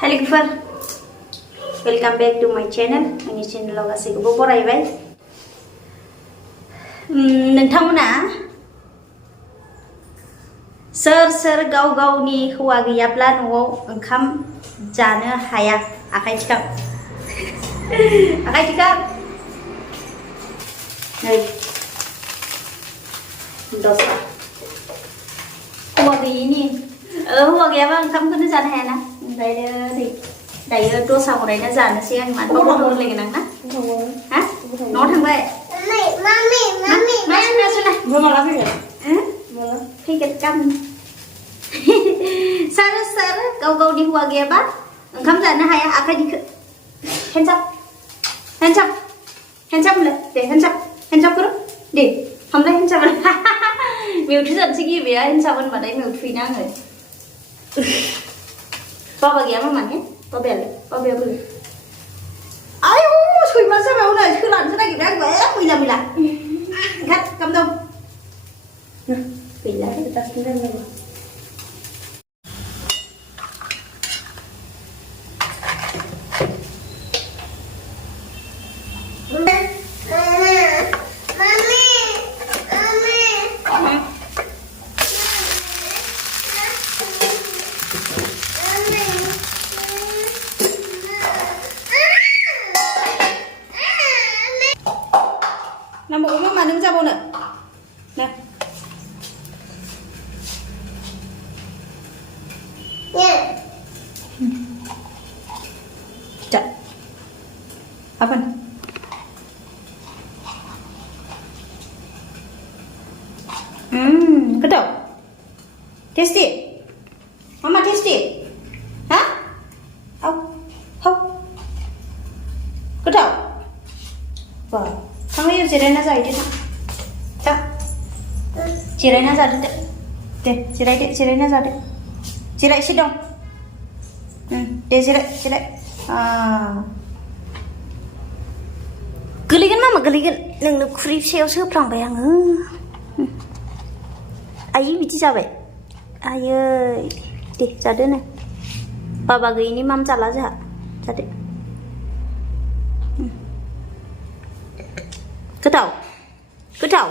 Hai लोगोफोर welcome back to माय channel आंनि चैनेलाव गासैखौबो बरायबाय नोंथांमोना सोर गाव गावनि हौवा गैयाब्ला न'आव ओंखाम जानो हाया आखाइ थिखां आखाइ थिखां नै दसा हौवा गैयिनि हौवा गैयाबा ओंखामखौनो जानो हायाना ओमफ्राय नै दायो दसा हरायना जानोसै आं मानो बावनो होलायगोन आं ना हा न'आव थांबाय माला फैगोन फैगोन गाबोन सोर गाव गावनि हौवा गैयाबा ओंखाम जानो हाया आखाइ दिखो हेन्डसाप होनलाय दे हेन्डसाप करो दे हमलाय हेन्डसाप मिउटु जानोसै गिबिया हेन्डसाप होनबाथाय मिउटुयैना आङो बाबा गैयाबा माने बाबाया बोरै आयौ सैमा जाबाय उनाव सोलानोसो नागिरबाय आंबो मैला ओंखार गाम दं गैला दासिम दोननांगौ नांबावगौ मा नों जाबावनो ना जा apaan kedau tasty mama tasty hah au hau kedau wah kamu yuk जिरायना जाहैदो दा जिरायना जादो दे जिरायना जादो जिराय sit down दे जिराय गोलैगोन मामा गोलैगोन नोंनो खुरै फिसायावसो होफ्लांबाय आङो आयै बिदि जाबाय आयै दे जादो नो बाबा गैयिनि माम जाला जोंहा जादो गोथाव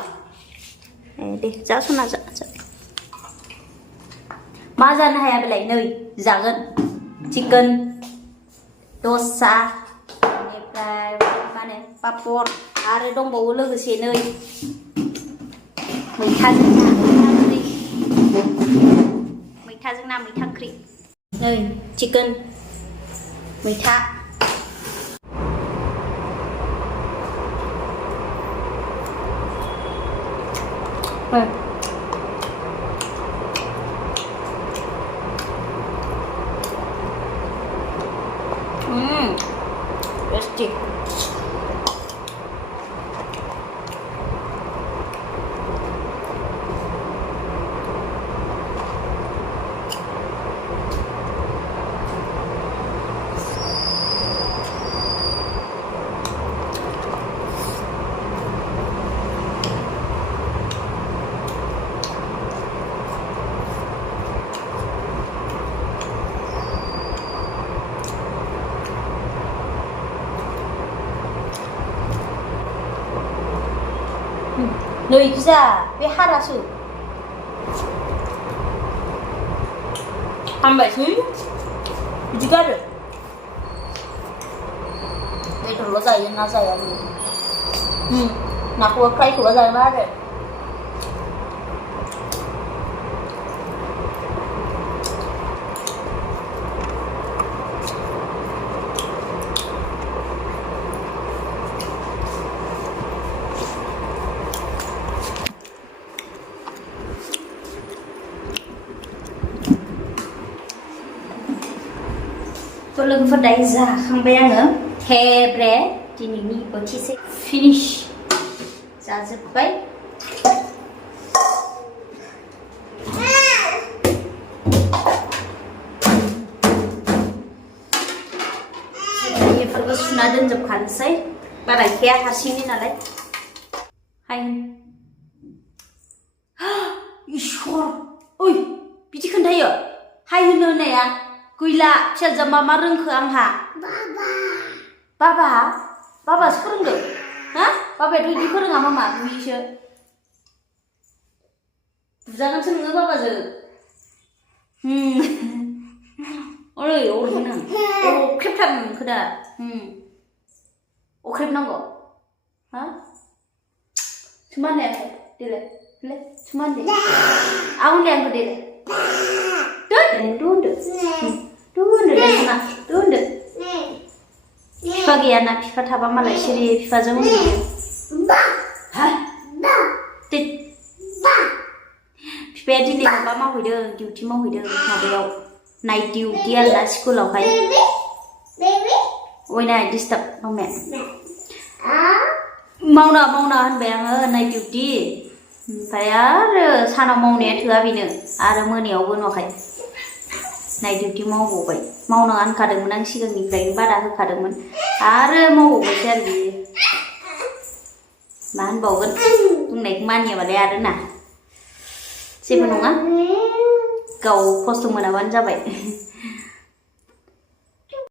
दे जा सना जा मा जानो हाया बेलाय नै जागोन चिकेन दसा बेनिफ्राय मा होनो पापर आरो दंबावो लोगोसे नै मैथाजों ना मैथा ओंख्रि नै चिकेन मैथा tasty नै गोजा बे हारासो हामबायसै बिदि गारो बेदरल' जायो ना जाया नाखौबो फ्रायखौल' जायोबा आरो लोगोफोर दायो जाखांबाय आङो हेब्रे दिनैनि बोथिसे फिनिश जाजोब्बाय बेफोरखौ सुना दोनजोबखानोसै बारा गैखाया हारसिंनि नालाय हाय इसोर ओइ बिदि खोन्थायो हाय होनो होननाया गैला फिसाजोआ मा रोंखो आंहा बाबासो फोरोंदों हा बाबायाथ' बिदि फोरोङा मामा बुयोसो बुजागोनसो नोङो बाबाजों ओरै अरगोन आं अख्रेबथार नोंखो दा अख्रेबनांगौ हा सुमानलायाखै देलाय सुमानदे आउनलाय आंखौ देलाय दोनदो दे सना दोनदो बिफा गैयाना बिफा थाबा मालाय सिरि बिफाजों उन्दुयो बिफाया दिनै माबा मावहैदों डिउटि मावहैदों माबायाव नाइट डिउटि आरोना स्कुलावहाय अयनाय डिस्टार्ब मावना होनबाय आङो नाइट डिउटि ओमफ्राय आरो सानाव मावनाया थोआ बेनो आरो मोनायावबो नुवाखै नाइट डिउटि मावबावबाय मावनो होनखादोंमोन आं सिगांनिफ्रायनो बादा होखादोंमोन आरो मावबावबायसो आरो बियो मा होनबावगोन बुंनायखौ मानियाबालाय आरो ना जेबो नङा गाव खस्थ' मोनाबानो जाबाय